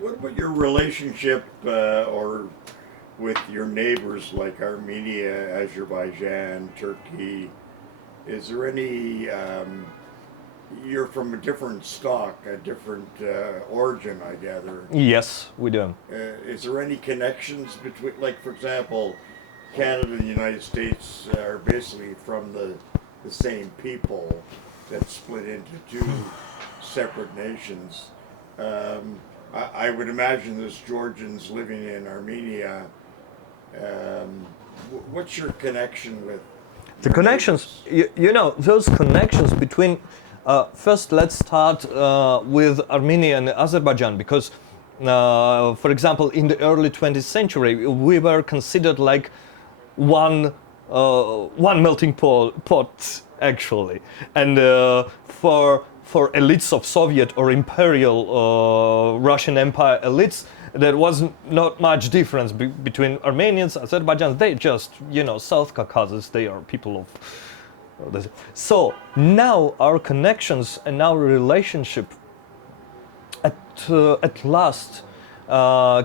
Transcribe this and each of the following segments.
What about your relationship or with your neighbors like Armenia, Azerbaijan, Turkey? Is there any? You're from a different stock, a different origin, I gather. Yes, we do. Is there any connections between, like, for example, Canada and the United States are basically from the same people that split into two separate nations. I would imagine there's Georgians living in Armenia. What's your connection with The your connections, neighbors? you know, those connections between, first let's start with Armenia and Azerbaijan, because, for example, in the early 20th century, we were considered like one melting pot actually, and for elites of Soviet or imperial Russian Empire elites, there was not much difference between Armenians, Azerbaijans. They just, you know, South Caucasus. They are people of. So now our connections and our relationship at last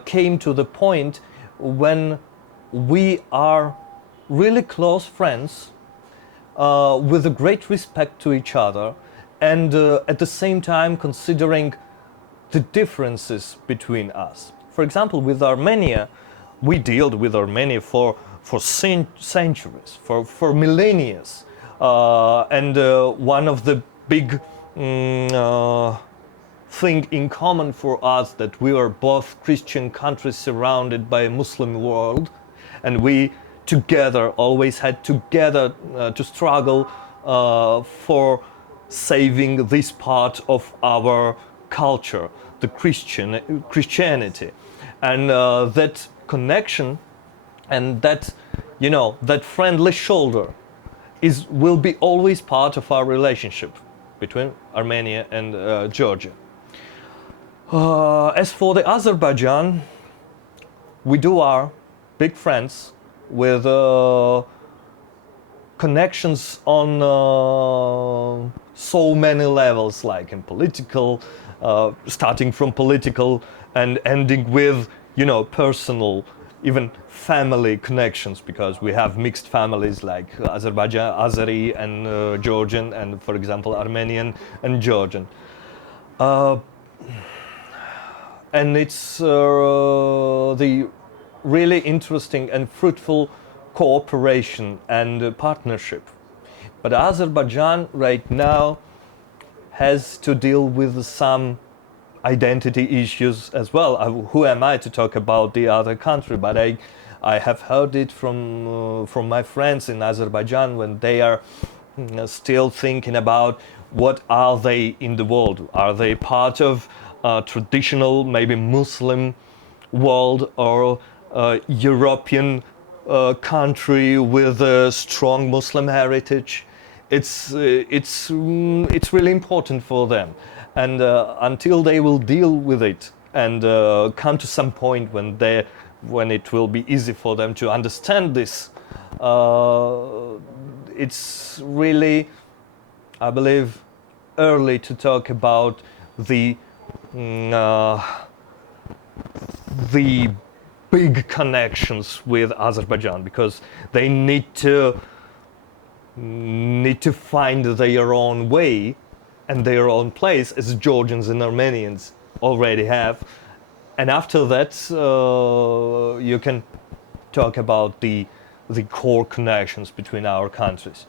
came to the point when we are really close friends with a great respect to each other, and at the same time considering the differences between us. For example, with Armenia, we dealt with Armenia for centuries, for millennia, and one of the big thing in common for us that we are both Christian countries surrounded by a Muslim world, and we together always had together to struggle for saving this part of our culture, the Christianity, and that connection and that, you know, that friendly shoulder will be always part of our relationship between Armenia and Georgia. As for the Azerbaijan, we are big friends with connections on so many levels, like in political, starting from political and ending with, you know, personal, even family connections, because we have mixed families like Azerbaijan, Azeri, and Georgian, and for example Armenian and Georgian. And it's the really interesting and fruitful cooperation and partnership. But Azerbaijan right now has to deal with some identity issues as well. Who am I to talk about the other country? But I have heard it from my friends in Azerbaijan when they are still thinking about what are they in the world. Are they part of traditional, maybe Muslim world, or European country with a strong Muslim heritage? It's really important for them, and until they will deal with it and come to some point when it will be easy for them to understand this, it's really, I believe, early to talk about the big connections with Azerbaijan, because they need to find their own way and their own place, as Georgians and Armenians already have. And after that, you can talk about the core connections between our countries.